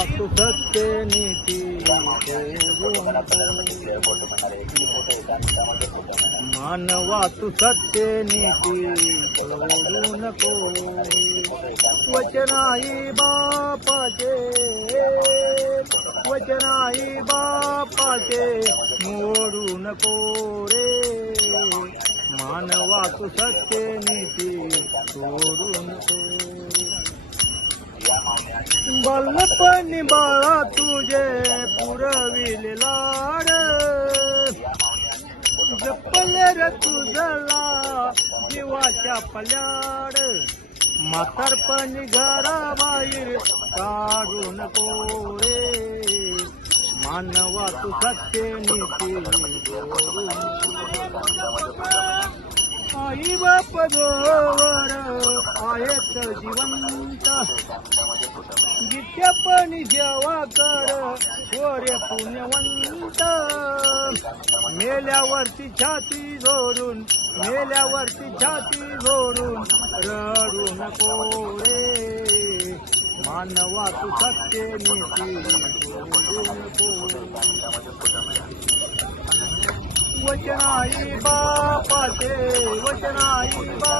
तू सत्य नीती मानवा तू सत्य नीती सोडू नको वचनाई बापाचे वचनाई बापाचे मोडू नको रे मानवा तू सत्य नीती सोडू नको बालपणी बाळा तुझे पुरविले लाड. जपल र तुझला जीवाच्या पल्याड. घरा घराबाहेर काढू नको रे मानवा तू सत्य आई बाप जोवर आहेत जिवंत. जित्यपणी जेवा कर ओरे पुण्यवंत. मेल्यावरती छाती जोडून मेल्यावरती छाती जोडून रडू नको रे. मानवा तू सत्य नीती नको वचनाई बापाचे वचनाई बा